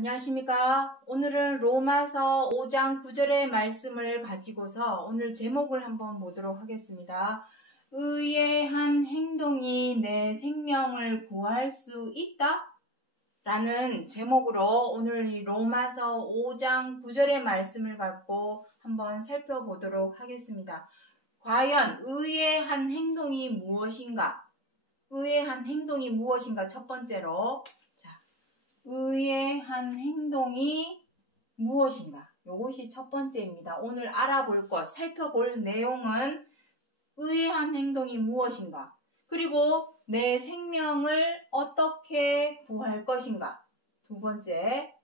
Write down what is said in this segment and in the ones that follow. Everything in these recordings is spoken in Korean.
안녕하십니까. 오늘은 로마서 5장 9절의 말씀을 가지고서 오늘 제목을 한번 보도록 하겠습니다. 의의 한 행동이 내 생명을 구할 수 있다? 라는 제목으로 오늘 이 로마서 5장 9절의 말씀을 갖고 한번 살펴보도록 하겠습니다. 과연 의의 한 행동이 무엇인가? 의의 한 행동이 무엇인가? 첫 번째로 의의 한 행동이 무엇인가? 이것이 첫 번째입니다. 오늘 알아볼 것, 살펴볼 내용은 의의 한 행동이 무엇인가? 그리고 내 생명을 어떻게 구할 것인가? 두 번째.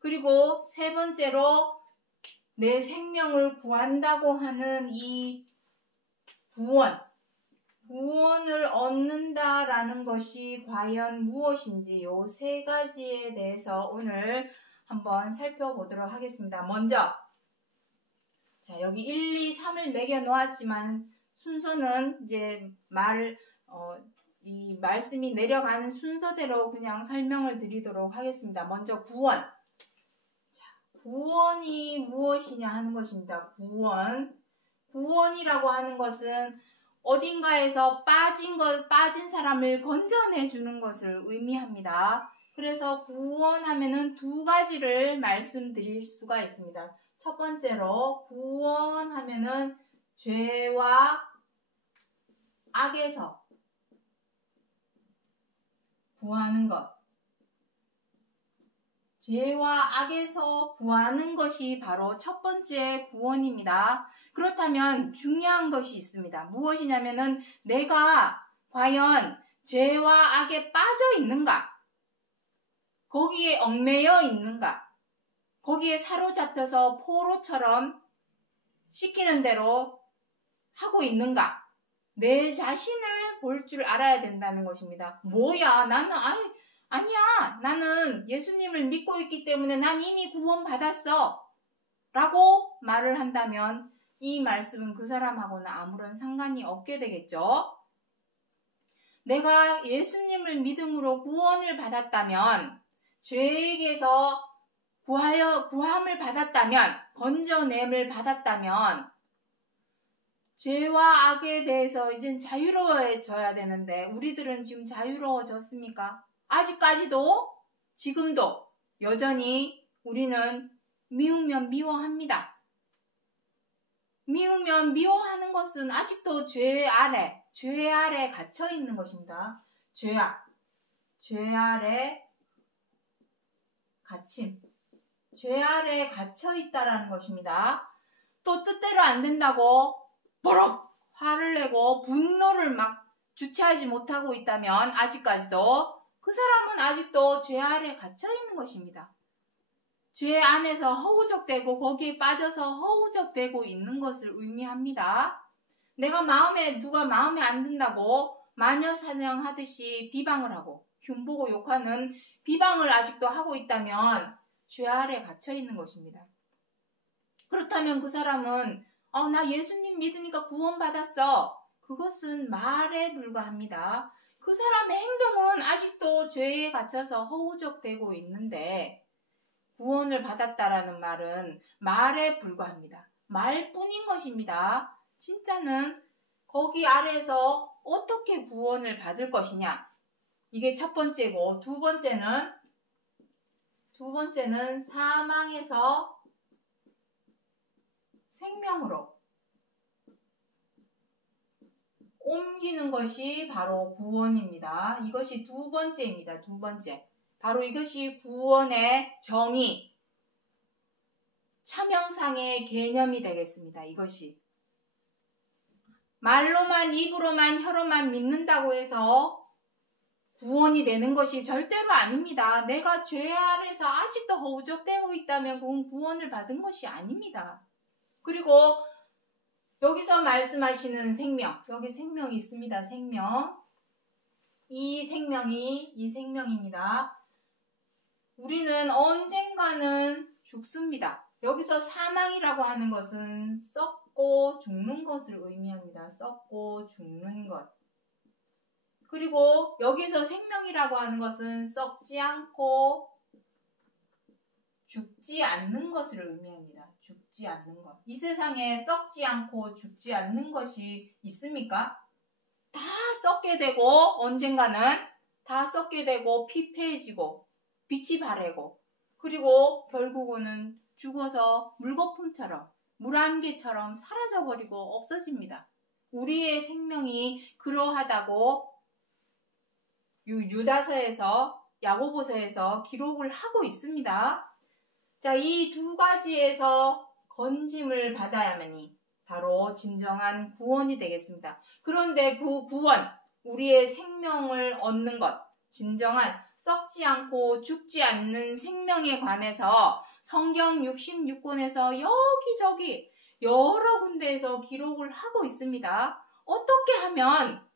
그리고 세 번째로 내 생명을 구한다고 하는 이 구원을 얻는다라는 것이 과연 무엇인지 이 세 가지에 대해서 오늘 한번 살펴보도록 하겠습니다. 먼저 여기 1, 2, 3을 매겨 놓았지만 순서는 이제 이 말씀이 내려가는 순서대로 그냥 설명을 드리도록 하겠습니다. 먼저 구원. 구원이 무엇이냐 하는 것입니다. 구원이라고 하는 것은 어딘가에서 빠진 사람을 건져내 주는 것을 의미합니다. 그래서 구원하면은 두 가지를 말씀드릴 수가 있습니다. 첫 번째로 구원하면은 죄와 악에서 구하는 것. 죄와 악에서 구하는 것이 바로 첫 번째 구원입니다. 그렇다면 중요한 것이 있습니다. 무엇이냐면은 내가 과연 죄와 악에 빠져 있는가? 거기에 얽매여 있는가? 거기에 사로잡혀서 포로처럼 시키는 대로 하고 있는가? 내 자신을 볼 줄 알아야 된다는 것입니다. 뭐야? 아니야. 나는 예수님을 믿고 있기 때문에 난 이미 구원받았어. 라고 말을 한다면 이 말씀은 그 사람하고는 아무런 상관이 없게 되겠죠. 내가 예수님을 믿음으로 구원을 받았다면, 죄에게서 구함을 받았다면, 건져냄을 받았다면, 죄와 악에 대해서 이젠 자유로워져야 되는데 우리들은 지금 자유로워졌습니까? 아직까지도 지금도 여전히 우리는 미우면 미워합니다. 미우면 미워하는 것은 아직도 죄 아래 갇혀 있는 것입니다. 죄 아래 갇힘. 죄 아래 갇혀 있다라는 것입니다. 또 뜻대로 안 된다고 버럭 화를 내고 분노를 막 주체하지 못하고 있다면 아직까지도 그 사람은 아직도 죄 아래 갇혀 있는 것입니다. 죄 안에서 허우적대고 거기에 빠져서 허우적대고 있는 것을 의미합니다. 누가 마음에 안 든다고 마녀사냥하듯이 비방을 하고 흉보고 욕하는 비방을 아직도 하고 있다면 죄 아래 갇혀 있는 것입니다. 그렇다면 그 사람은 나 예수님 믿으니까 구원받았어. 그것은 말에 불과합니다. 그 사람의 행동은 아직도 죄에 갇혀서 허우적대고 있는데 구원을 받았다라는 말은 말에 불과합니다. 말뿐인 것입니다. 진짜는 거기 아래에서 어떻게 구원을 받을 것이냐. 이게 첫 번째고 두 번째는 사망에서 생명으로 옮기는 것이 바로 구원입니다. 이것이 두 번째입니다. 두 번째. 바로 이것이 구원의 정의, 차명상의 개념이 되겠습니다. 이것이. 말로만, 입으로만, 혀로만 믿는다고 해서 구원이 되는 것이 절대로 아닙니다. 내가 죄 아래서 아직도 허우적대고 있다면 그건 구원을 받은 것이 아닙니다. 그리고 여기서 말씀하시는 생명, 여기 생명이 있습니다. 생명. 이 생명입니다. 우리는 언젠가는 죽습니다. 여기서 사망이라고 하는 것은 썩고 죽는 것을 의미합니다. 썩고 죽는 것. 그리고 여기서 생명이라고 하는 것은 썩지 않고 죽지 않는 것을 의미합니다. 죽지 않는 것. 이 세상에 썩지 않고 죽지 않는 것이 있습니까? 다 썩게 되고 언젠가는 다 썩게 되고 피폐해지고 빛이 바래고 그리고 결국은 죽어서 물거품처럼 물 한 개처럼 사라져버리고 없어집니다. 우리의 생명이 그러하다고 유다서에서 야고보서에서 기록을 하고 있습니다. 자, 이 두 가지에서 건짐을 받아야만이 바로 진정한 구원이 되겠습니다. 그런데 그 구원, 우리의 생명을 얻는 것, 진정한 썩지 않고 죽지 않는 생명에 관해서 성경 66권에서 여기저기 여러 군데에서 기록을 하고 있습니다. 어떻게 하면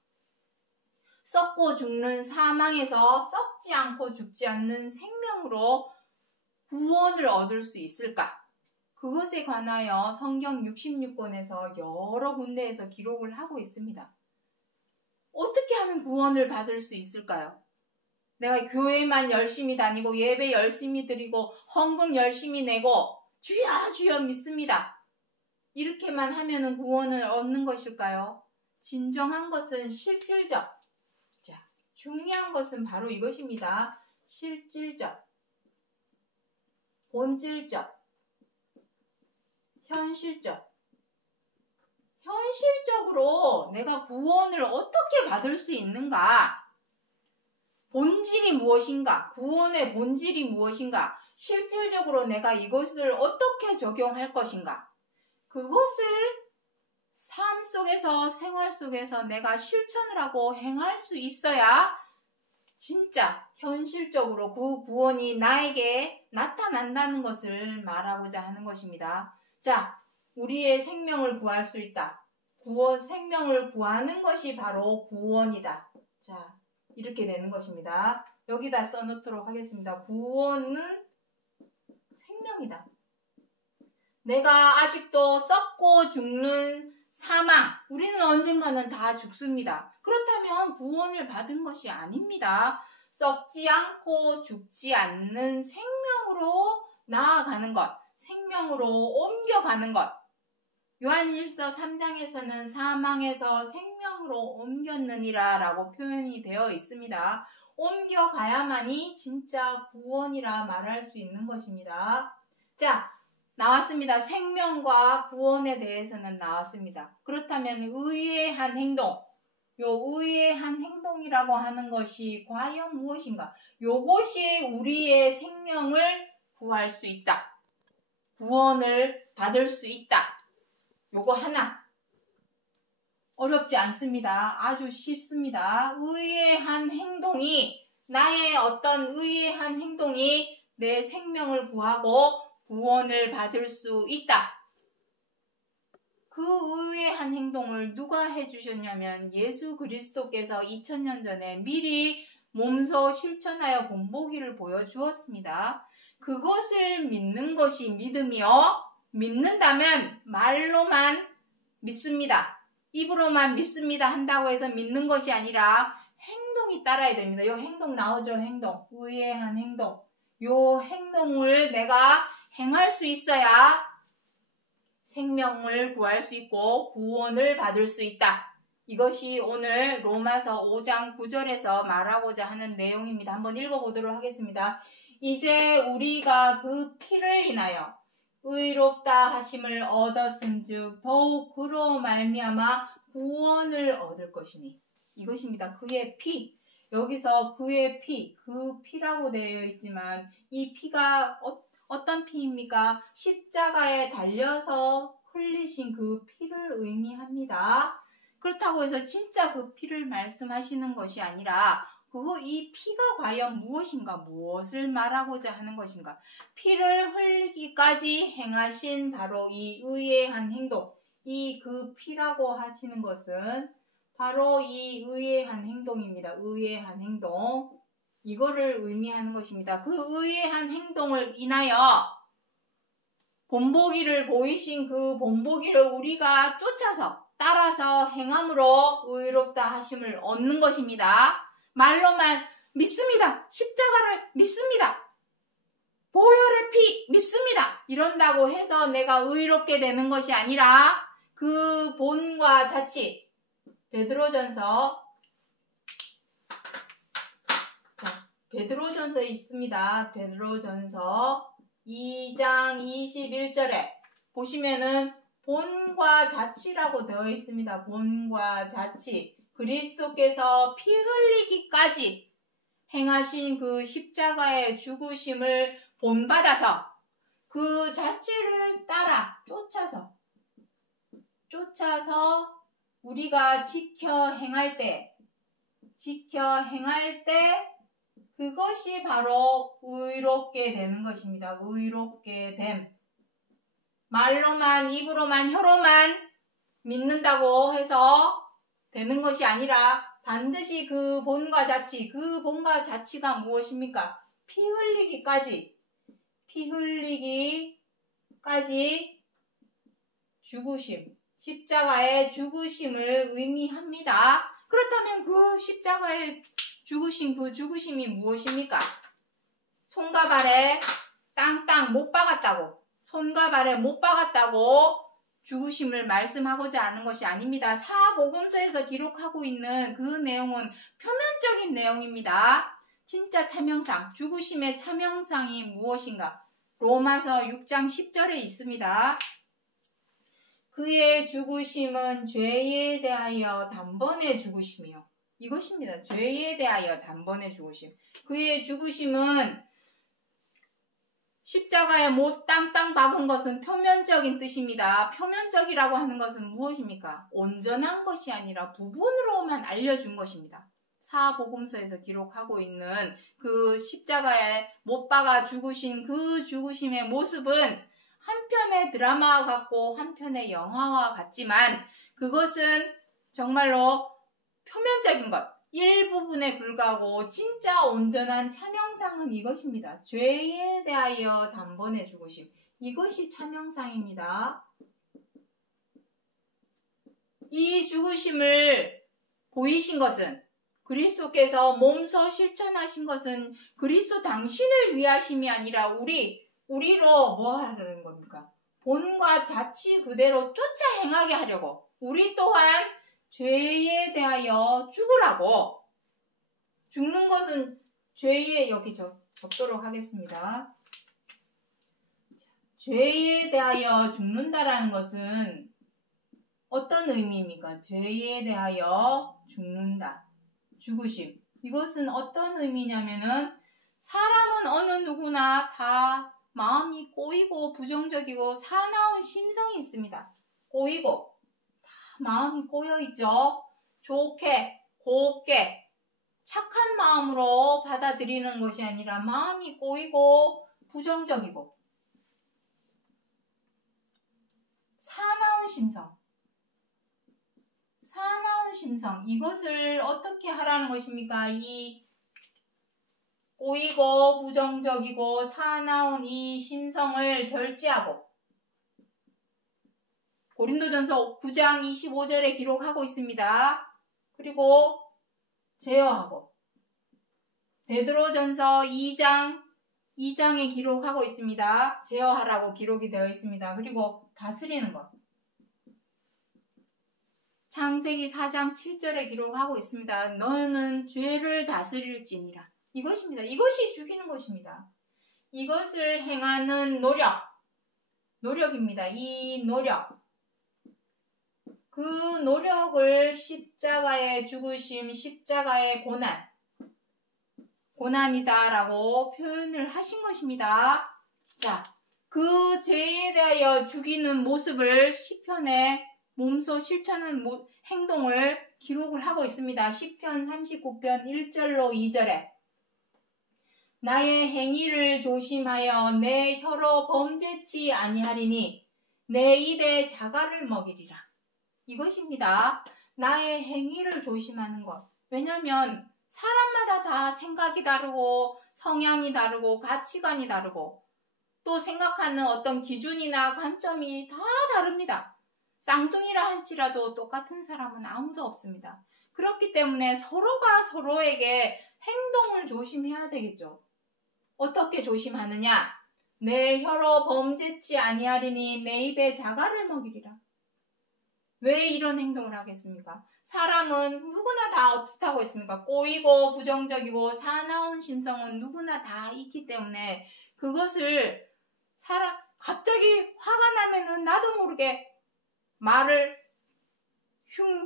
썩고 죽는 사망에서 썩지 않고 죽지 않는 생명으로 구원을 얻을 수 있을까? 그것에 관하여 성경 66권에서 여러 군데에서 기록을 하고 있습니다. 어떻게 하면 구원을 받을 수 있을까요? 내가 교회만 열심히 다니고 예배 열심히 드리고 헌금 열심히 내고 주여 주여 믿습니다. 이렇게만 하면 구원을 얻는 것일까요? 진정한 것은 실질적. 자, 중요한 것은 바로 이것입니다. 실질적, 본질적, 현실적. 현실적으로 내가 구원을 어떻게 받을 수 있는가? 본질이 무엇인가? 구원의 본질이 무엇인가? 실질적으로 내가 이것을 어떻게 적용할 것인가? 그것을 삶 속에서, 생활 속에서 내가 실천을 하고 행할 수 있어야 진짜 현실적으로 그 구원이 나에게 나타난다는 것을 말하고자 하는 것입니다. 자, 우리의 생명을 구할 수 있다. 생명을 구하는 것이 바로 구원이다. 자, 이렇게 되는 것입니다. 여기다 써놓도록 하겠습니다. 구원은 생명이다. 내가 아직도 썩고 죽는 사망, 우리는 언젠가는 다 죽습니다. 그렇다면 구원을 받은 것이 아닙니다. 썩지 않고 죽지 않는 생명으로 나아가는 것, 생명으로 옮겨가는 것. 요한일서 3장에서는 사망에서 생명으로 옮겼느니라 라고 표현이 되어 있습니다. 옮겨가야만이 진짜 구원이라 말할 수 있는 것입니다. 자, 나왔습니다. 생명과 구원에 대해서는 나왔습니다. 그렇다면 의의 한 행동, 요 의의 한 행동이라고 하는 것이 과연 무엇인가? 요것이 우리의 생명을 구할 수 있다. 구원을 받을 수 있다. 요거 하나. 어렵지 않습니다. 아주 쉽습니다. 의의 한 행동이, 나의 어떤 의의 한 행동이 내 생명을 구하고 구원을 받을 수 있다. 그 의의 한 행동을 누가 해주셨냐면 예수 그리스도께서 2000년 전에 미리 몸소 실천하여 본보기를 보여주었습니다. 그것을 믿는 것이 믿음이요. 믿는다면 말로만 믿습니다. 입으로만 믿습니다 한다고 해서 믿는 것이 아니라 행동이 따라야 됩니다. 요 행동 나오죠. 행동. 의의 한 행동. 요 행동을 내가 행할 수 있어야 생명을 구할 수 있고 구원을 받을 수 있다. 이것이 오늘 로마서 5장 9절에서 말하고자 하는 내용입니다. 한번 읽어보도록 하겠습니다. 이제 우리가 그 피를 인하여 의롭다 하심을 얻었은즉 더욱 그로 말미암아 구원을 얻을 것이니. 이것입니다. 그의 피. 여기서 그의 피, 그 피라고 되어 있지만 이 피가 어떤 피입니까? 십자가에 달려서 흘리신 그 피를 의미합니다. 그렇다고 해서 진짜 그 피를 말씀하시는 것이 아니라 이 피가 과연 무엇인가? 무엇을 말하고자 하는 것인가? 피를 흘리기까지 행하신 바로 이 의의 한 행동, 이 그 피라고 하시는 것은 바로 이 의의 한 행동입니다. 의의 한 행동. 이거를 의미하는 것입니다. 그 의의 한 행동을 인하여 본보기를 보이신 그 본보기를 우리가 쫓아서 따라서 행함으로 의롭다 하심을 얻는 것입니다. 말로만 믿습니다. 십자가를 믿습니다. 보혈의 피 이런다고 해서 내가 의롭게 되는 것이 아니라 그 본과 자치. 베드로전서. 자, 베드로전서에 있습니다. 베드로전서 2장 21절에 보시면은 본과 자치라고 되어 있습니다. 본과 자치. 그리스도께서 피 흘리기까지 행하신 그 십자가의 죽으심을 본받아서 그 자치를 따라 쫓아서 우리가 지켜 행할 때 그것이 바로 의롭게 되는 것입니다. 의롭게 됨. 말로만, 입으로만, 혀로만 믿는다고 해서 되는 것이 아니라 반드시 그 본과 자치가 무엇입니까? 피 흘리기까지 죽으심, 십자가의 죽으심을 의미합니다. 그렇다면 그 십자가의 죽으심, 그 죽으심이 무엇입니까? 손과 발에 땅땅 못 박았다고, 손과 발에 못 박았다고 죽으심을 말씀하고자 하는 것이 아닙니다. 사복음서에서 기록하고 있는 그 내용은 표면적인 내용입니다. 진짜 차명상, 죽으심의 차명상이 무엇인가? 로마서 6장 10절에 있습니다. 그의 죽으심은 죄에 대하여 단번에 죽으심이요. 이것입니다. 죄에 대하여 단번에 죽으심. 그의 죽으심은 십자가에 못 땅땅 박은 것은 표면적인 뜻입니다. 표면적이라고 하는 것은 무엇입니까? 온전한 것이 아니라 부분으로만 알려준 것입니다. 사복음서에서 기록하고 있는 그 십자가에 못 박아 죽으신 그 죽으심의 모습은 한편의 드라마와 같고 한편의 영화와 같지만 그것은 정말로 표면적인 것, 일부분에 불과하고 진짜 온전한 차명상은 이것입니다. 죄에 대하여 단번에 죽으심. 이것이 차명상입니다. 이 죽으심을 보이신 것은 그리스도께서 몸소 실천하신 것은 그리스도 당신을 위하심이 아니라 우리로 뭐 하려는 겁니까? 본과 자치 그대로 쫓아 행하게 하려고 우리 또한 죄에 대하여 죽으라고. 죽는 것은 죄에 여기 적도록 하겠습니다. 죄에 대하여 죽는다라는 것은 어떤 의미입니까? 죄에 대하여 죽는다. 죽으심. 이것은 어떤 의미냐면은 사람은 어느 누구나 다 마음이 꼬이고 부정적이고 사나운 심성이 있습니다. 꼬이고 다 마음이 꼬여있죠. 좋게 곱게 착한 마음으로 받아들이는 것이 아니라 마음이 꼬이고 부정적이고 사나운 심성. 이것을 어떻게 하라는 것입니까? 이 꼬이고 부정적이고 사나운 이 심성을 절제하고 고린도전서 9장 25절에 기록하고 있습니다. 그리고 제어하고 베드로전서 2장에 기록하고 있습니다. 제어하라고 기록이 되어 있습니다. 그리고 다스리는 것. 창세기 4장 7절에 기록하고 있습니다. 너는 죄를 다스릴지니라. 이것입니다. 이것이 죽이는 것입니다. 이것을 행하는 노력입니다. 이 노력. 그 노력을 십자가의 죽으심, 십자가의 고난이다라고 표현을 하신 것입니다. 자, 그 죄에 대하여 죽이는 모습을 시편에 몸소 실천하는 행동을 기록을 하고 있습니다. 시편 39편 1절로 2절에 나의 행위를 조심하여 내 혀로 범죄치 아니하리니 내 입에 자갈을 먹이리라. 이것입니다. 나의 행위를 조심하는 것. 왜냐하면 사람마다 다 생각이 다르고 성향이 다르고 가치관이 다르고 또 생각하는 어떤 기준이나 관점이 다 다릅니다. 쌍둥이라 할지라도 똑같은 사람은 아무도 없습니다. 그렇기 때문에 서로가 서로에게 행동을 조심해야 되겠죠. 어떻게 조심하느냐? 내 혀로 범죄치 아니하리니 내 입에 자갈을 먹이리라. 왜 이런 행동을 하겠습니까? 사람은 누구나 다 어떻다고 했습니까? 꼬이고 부정적이고 사나운 심성은 누구나 다 있기 때문에 그것을 갑자기 화가 나면은 나도 모르게 말을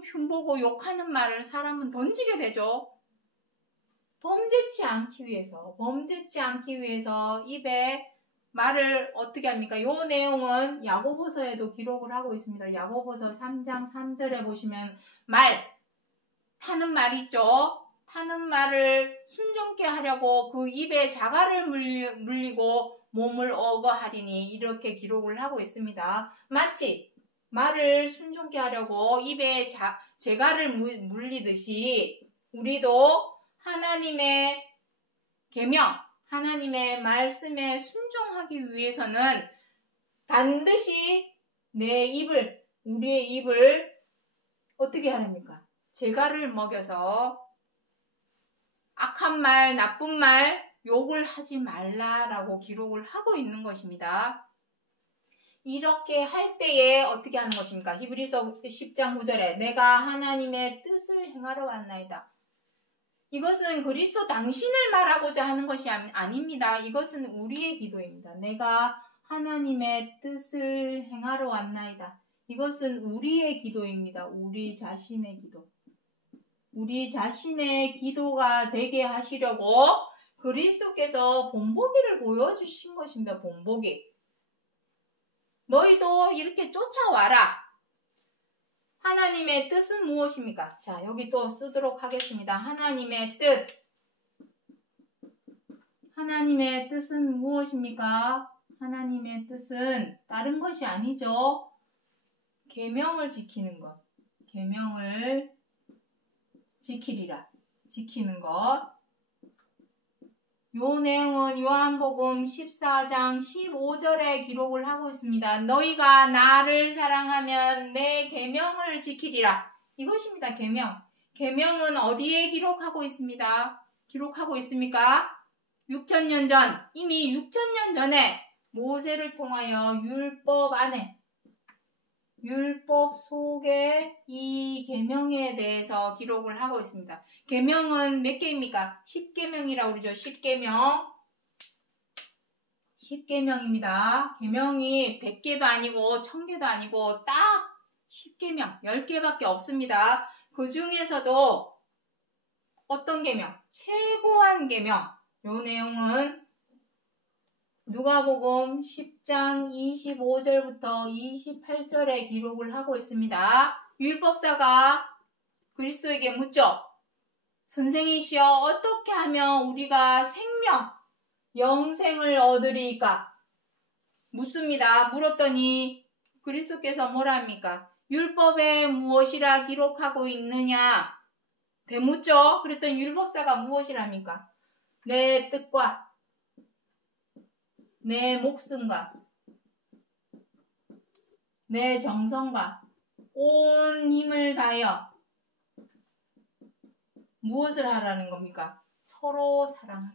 흉보고 욕하는 말을 사람은 던지게 되죠. 범죄치 않기 위해서 입에 말을 어떻게 합니까? 요 내용은 야고보서에도 기록을 하고 있습니다. 야고보서 3장 3절에 보시면 타는 말 있죠? 타는 말을 순종케 하려고 그 입에 자갈을 물리고 몸을 억어하리니 이렇게 기록을 하고 있습니다. 마치 말을 순종케 하려고 입에 재갈을 물리듯이 우리도 하나님의 계명, 하나님의 말씀에 순종하기 위해서는 반드시 우리의 입을 어떻게 하랍니까? 재갈을 먹여서 악한 말, 나쁜 말, 욕을 하지 말라라고 기록을 하고 있는 것입니다. 이렇게 할 때에 어떻게 하는 것입니까? 히브리서 10장 9절에 내가 하나님의 뜻을 행하러 왔나이다. 이것은 그리스도 당신을 말하고자 하는 것이 아닙니다. 이것은 우리의 기도입니다. 내가 하나님의 뜻을 행하러 왔나이다. 이것은 우리의 기도입니다. 우리 자신의 기도. 우리 자신의 기도가 되게 하시려고 그리스도께서 본보기를 보여주신 것입니다. 본보기. 너희도 이렇게 쫓아와라. 하나님의 뜻은 무엇입니까? 자, 여기 또 쓰도록 하겠습니다. 하나님의 뜻. 하나님의 뜻은 무엇입니까? 하나님의 뜻은 다른 것이 아니죠. 계명을 지키는 것. 계명을 지키리라. 지키는 것. 요 내용은 요한복음 14장 15절에 기록을 하고 있습니다. 너희가 나를 사랑하면 내 계명을 지키리라. 이것입니다. 계명. 계명은 어디에 기록하고 있습니다? 기록하고 있습니까? 6,000년 전, 이미 6,000년 전에 모세를 통하여 율법 안에, 율법 속에 이 계명에 대해서 기록을 하고 있습니다. 계명은 몇 개입니까? 10계명이라고 그러죠. 10계명. 10계명입니다. 계명이 100개도 아니고 1000개도 아니고 딱 10계명, 10개밖에 없습니다. 그 중에서도 어떤 계명? 최고한 계명. 요 내용은 누가복음 10장 25절부터 28절에 기록을 하고 있습니다. 율법사가 그리스도에게 묻죠. 선생이시여, 어떻게 하면 우리가 영생을 얻으리까? 묻습니다. 물었더니 그리스도께서 뭐라 합니까? 율법에 무엇이라 기록하고 있느냐? 되묻죠. 그랬더니 율법사가 무엇이랍니까? 내 뜻과 내 목숨과 내 정성과 온 힘을 다하여 무엇을 하라는 겁니까? 서로 사랑하라.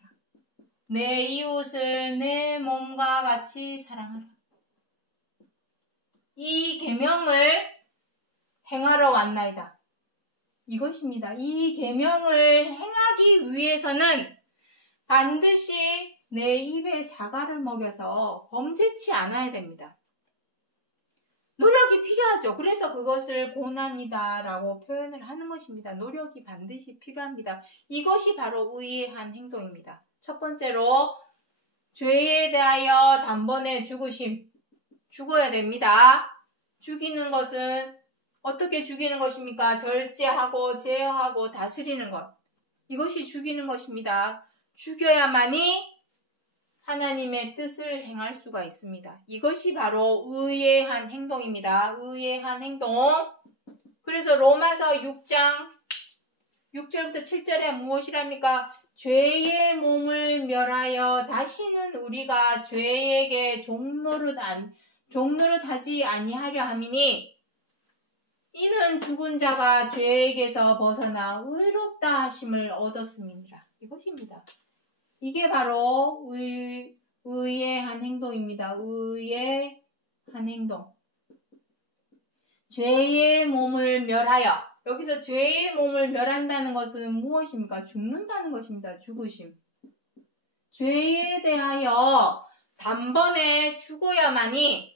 내 이웃을 내 몸과 같이 사랑하라. 이 계명을 행하러 왔나이다. 이것입니다. 이 계명을 행하기 위해서는 반드시 내 입에 자갈을 먹여서 범죄치 않아야 됩니다. 노력이 필요하죠. 그래서 그것을 고난이다 라고 표현을 하는 것입니다. 노력이 반드시 필요합니다. 이것이 바로 의의한 행동입니다. 첫 번째로 죄에 대하여 단번에 죽어야 됩니다. 죽이는 것은 어떻게 죽이는 것입니까? 절제하고 제어하고 다스리는 것. 이것이 죽이는 것입니다. 죽여야만이 하나님의 뜻을 행할 수가 있습니다. 이것이 바로 의의한 행동입니다. 의의한 행동. 그래서 로마서 6장 6절부터 7절에 무엇이랍니까? 죄의 몸을 멸하여 다시는 우리가 죄에게 종노릇하지 아니하려 함이니 이는 죽은 자가 죄에게서 벗어나 의롭다 하심을 얻었음이니라. 이것입니다. 이게 바로 의의 한 행동입니다. 의의 한 행동. 죄의 몸을 멸하여. 여기서 죄의 몸을 멸한다는 것은 무엇입니까? 죽는다는 것입니다. 죽으심. 죄에 대하여 단번에 죽어야만이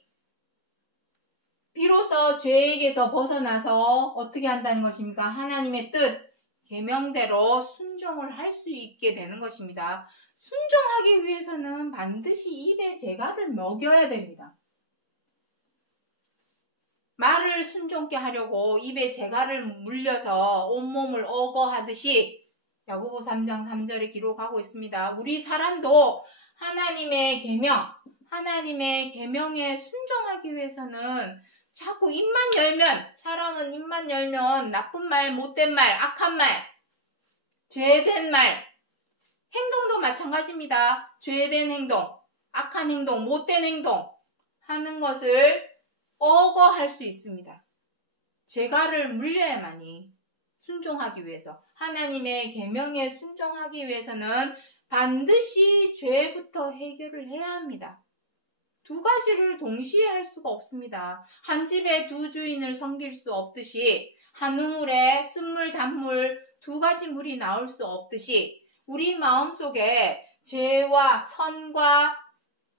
비로소 죄에게서 벗어나서 어떻게 한다는 것입니까? 하나님의 뜻, 계명대로 순종을 할 수 있게 되는 것입니다. 순종하기 위해서는 반드시 입에 재갈을 먹여야 됩니다. 말을 순종케 하려고 입에 재갈을 물려서 온몸을 어거하듯이 야고보 3장 3절에 기록하고 있습니다. 우리 사람도 하나님의 계명, 하나님의 계명에 순종하기 위해서는 자꾸 입만 열면, 사람은 입만 열면 나쁜 말, 못된 말, 악한 말, 죄된 말, 행동도 마찬가지입니다. 죄된 행동, 악한 행동, 못된 행동 하는 것을 어거할 수 있습니다. 재갈을 물려야만이 순종하기 위해서, 하나님의 계명에 순종하기 위해서는 반드시 죄부터 해결을 해야 합니다. 두 가지를 동시에 할 수가 없습니다. 한 집에 두 주인을 섬길 수 없듯이, 한 우물에 쓴물 단물 두 가지 물이 나올 수 없듯이, 우리 마음속에 죄와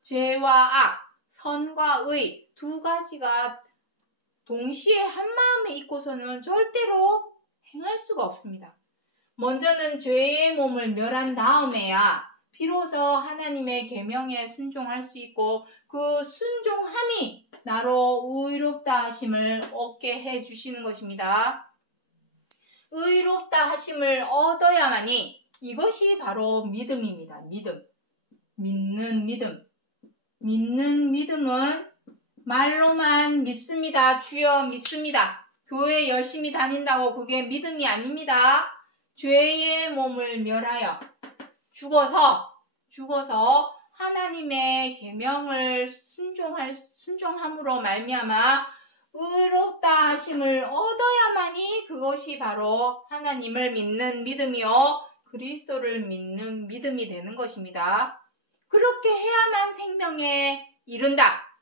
악, 선과 의 두 가지가 동시에 한 마음에 있고서는 절대로 행할 수가 없습니다. 먼저는 죄의 몸을 멸한 다음에야 비로소 하나님의 계명에 순종할 수 있고, 그 순종함이 나로 의롭다 하심을 얻게 해주시는 것입니다. 의롭다 하심을 얻어야만이, 이것이 바로 믿음입니다. 믿음. 믿는 믿음. 믿는 믿음은 말로만 믿습니다. 주여 믿습니다. 교회 열심히 다닌다고 그게 믿음이 아닙니다. 죄의 몸을 멸하여 죽어서 하나님의 계명을 순종함으로 말미암아 의롭다 하심을 얻어야만이 그것이 바로 하나님을 믿는 믿음이요 그리스도를 믿는 믿음이 되는 것입니다. 그렇게 해야만 생명에 이른다.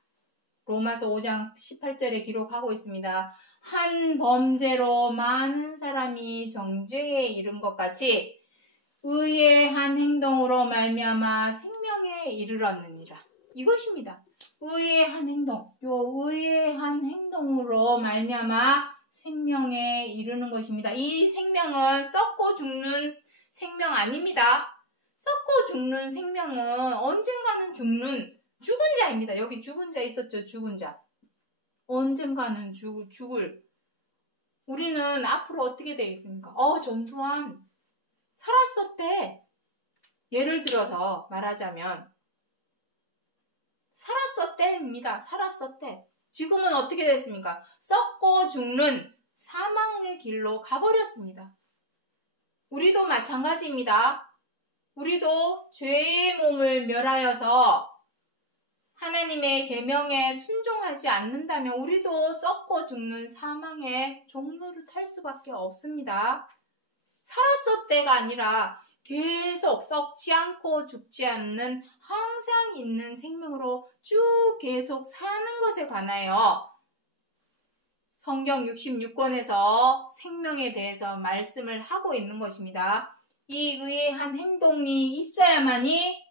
로마서 5장 18절에 기록하고 있습니다. 한 범죄로 많은 사람이 정죄에 이른 것 같이 의의 한 행동으로 말미암아 생명에 이르렀느니라. 이것입니다. 의의 한 행동. 의의 한 행동으로 말미암아 생명에 이르는 것입니다. 이 생명은 썩고 죽는 생명 아닙니다. 썩고 죽는 생명은 언젠가는 죽은 자입니다. 여기 죽은 자 있었죠? 죽은 자. 언젠가는 죽을. 우리는 앞으로 어떻게 되겠습니까? 전두환 살았었대. 예를 들어서 말하자면 살았었대입니다. 살았었대. 지금은 어떻게 됐습니까? 썩고 죽는 사망의 길로 가버렸습니다. 우리도 마찬가지입니다. 우리도 죄의 몸을 멸하여서 하나님의 계명에 순종하지 않는다면 우리도 썩고 죽는 사망의 종로를 탈 수밖에 없습니다. 살았었대가 아니라 계속 썩지 않고 죽지 않는 항상 있는 생명으로 쭉 계속 사는 것에 관하여 성경 66권에서 생명에 대해서 말씀을 하고 있는 것입니다. 이 의의 한 행동이 있어야만이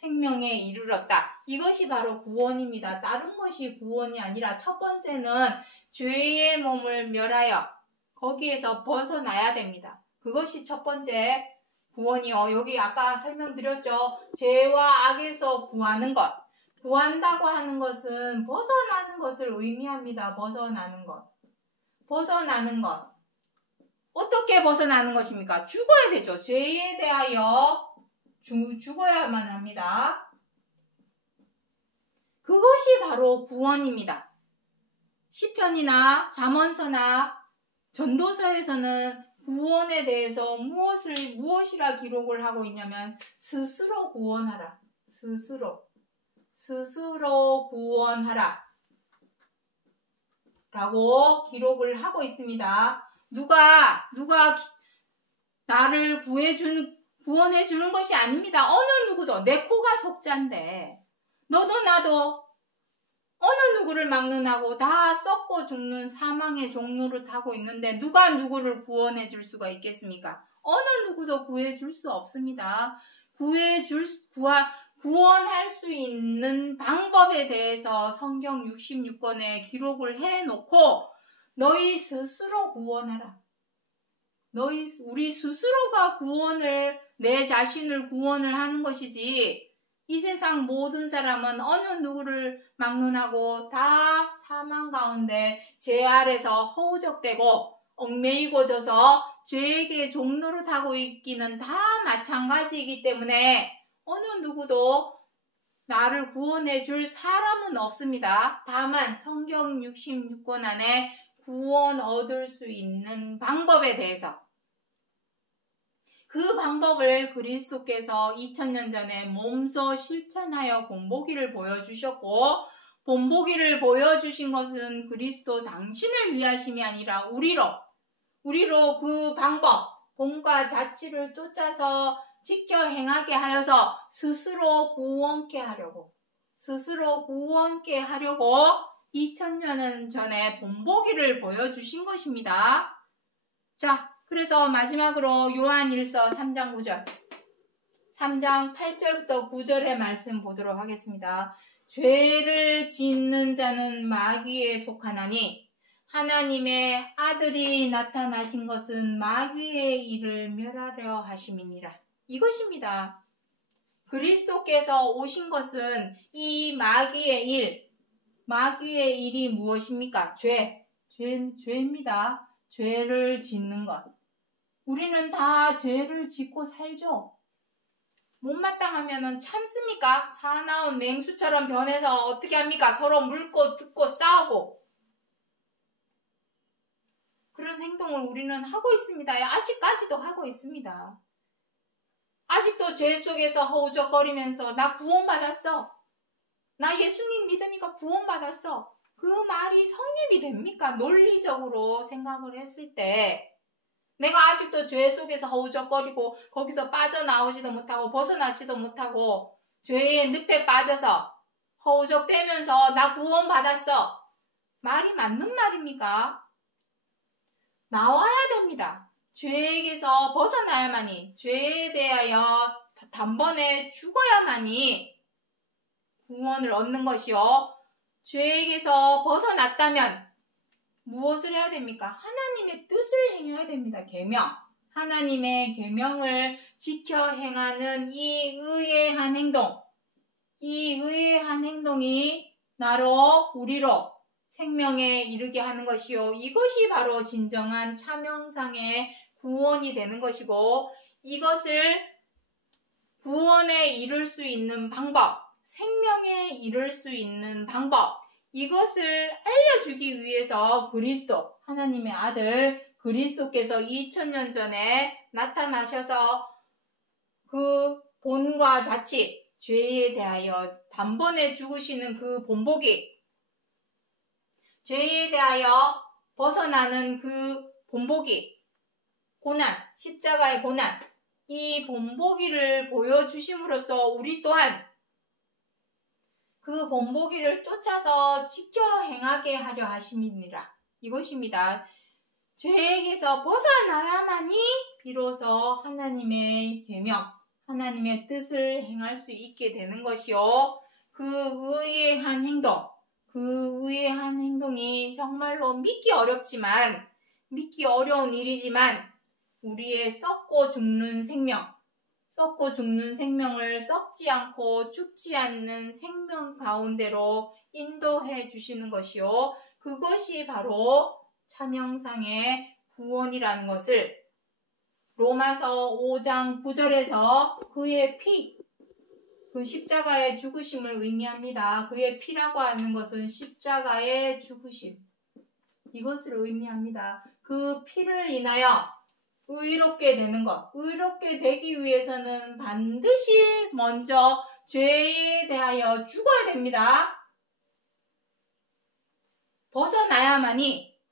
생명에 이르렀다. 이것이 바로 구원입니다. 다른 것이 구원이 아니라 첫 번째는 죄의 몸을 멸하여 거기에서 벗어나야 됩니다. 그것이 첫 번째 구원이요. 여기 아까 설명드렸죠. 죄와 악에서 구하는 것. 구한다고 하는 것은 벗어나는 것을 의미합니다. 벗어나는 것. 어떻게 벗어나는 것입니까? 죽어야 되죠. 죄에 대하여 죽어야만 합니다. 그것이 바로 구원입니다. 시편이나 잠언서나 전도서에서는 구원에 대해서 무엇이라 기록을 하고 있냐면 스스로 구원하라. 스스로 구원하라. 라고 기록을 하고 있습니다. 누가 나를 구해준 구원해 주는 것이 아닙니다. 어느 누구도 내 코가 속잔데 너도 나도 어느 누구를 막론하고 다 썩고 죽는 사망의 종로를 타고 있는데 누가 누구를 구원해 줄 수가 있겠습니까? 어느 누구도 구해 줄 수 없습니다. 구원할 수 있는 방법에 대해서 성경 66권에 기록을 해놓고 너희 스스로 구원하라. 우리 스스로가 내 자신을 구원을 하는 것이지, 이 세상 모든 사람은 어느 누구를 막론하고 다 사망 가운데 죄 아래서 허우적대고 얽매이고져서 죄에게 종노릇하고 있기는 다 마찬가지이기 때문에 어느 누구도 나를 구원해 줄 사람은 없습니다. 다만 성경 66권 안에 구원 얻을 수 있는 방법에 대해서, 그 방법을 그리스도께서 2000년 전에 몸소 실천하여 본보기를 보여주셨고, 본보기를 보여주신 것은 그리스도 당신을 위하심이 아니라 우리로 그 방법, 본과 자치를 쫓아서 지켜 행하게 하여서 스스로 구원케 하려고 2000년 전에 본보기를 보여주신 것입니다. 자, 그래서 마지막으로 요한일서 3장 9절, 3장 8절부터 9절의 말씀 보도록 하겠습니다. 죄를 짓는 자는 마귀에 속하나니 하나님의 아들이 나타나신 것은 마귀의 일을 멸하려 하심이니라. 이것입니다. 그리스도께서 오신 것은 이 마귀의 일이 무엇입니까? 죄입니다. 죄를 짓는 것. 우리는 다 죄를 짓고 살죠. 못마땅하면 참습니까? 사나운 맹수처럼 변해서 어떻게 합니까? 서로 물고 뜯고 싸우고. 그런 행동을 우리는 하고 있습니다. 아직까지도 하고 있습니다. 아직도 죄 속에서 허우적거리면서 나 구원받았어. 나 예수님 믿으니까 구원받았어. 그 말이 성립이 됩니까? 논리적으로 생각을 했을 때 내가 아직도 죄 속에서 허우적거리고 거기서 빠져나오지도 못하고 벗어나지도 못하고 죄의 늪에 빠져서 허우적대면서 나 구원받았어. 말이 맞는 말입니까? 나와야 됩니다. 죄에게서 벗어나야만이, 죄에 대하여 단번에 죽어야만이 구원을 얻는 것이요. 죄에게서 벗어났다면 무엇을 해야 됩니까? 하나님의 뜻을 행해야 됩니다. 계명. 하나님의 계명을 지켜 행하는 이 의의한 행동. 이 의의한 행동이 우리로 생명에 이르게 하는 것이요. 이것이 바로 진정한 차명상의 구원이 되는 것이고, 이것을 구원에 이를 수 있는 방법, 생명에 이를 수 있는 방법, 이것을 알려주기 위해서 하나님의 아들 그리스도께서 2000년 전에 나타나셔서 그 본과 자치, 죄에 대하여 단번에 죽으시는 그 본보기, 죄에 대하여 벗어나는 그 본보기, 고난, 십자가의 고난, 이 본보기를 보여주심으로써 우리 또한 그 본보기를 쫓아서 지켜 행하게 하려 하심이니라. 이것입니다. 죄에게서 벗어나야만이 비로소 하나님의 계명, 하나님의 뜻을 행할 수 있게 되는 것이요. 그 의의한 행동이 정말로 믿기 어려운 일이지만 우리의 썩고 죽는 생명을 썩지 않고 죽지 않는 생명 가운데로 인도해 주시는 것이요. 그것이 바로 차명상의 구원이라는 것을 로마서 5장 9절에서 그의 피, 그 십자가의 죽으심을 의미합니다. 그의 피라고 하는 것은 십자가의 죽으심, 이것을 의미합니다. 그 피를 인하여 의롭게 되는 것, 의롭게 되기 위해서는 반드시 먼저 죄에 대하여 죽어야 됩니다.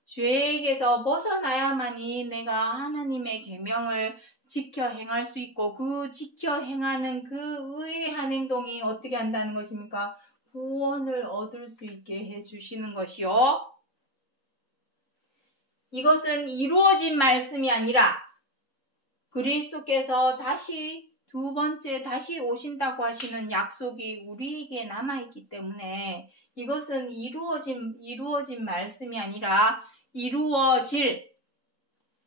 죄에게서 벗어나야만이 내가 하나님의 계명을 지켜 행할 수 있고 그 지켜 행하는 그 의한 행동이 어떻게 한다는 것입니까? 구원을 얻을 수 있게 해주시는 것이요. 이것은 이루어진 말씀이 아니라 그리스도께서 다시 두 번째 다시 오신다고 하시는 약속이 우리에게 남아있기 때문에 이것은 이루어진 말씀이 아니라 이루어질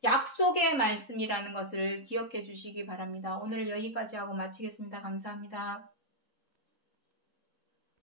약속의 말씀이라는 것을 기억해 주시기 바랍니다. 오늘 여기까지 하고 마치겠습니다. 감사합니다.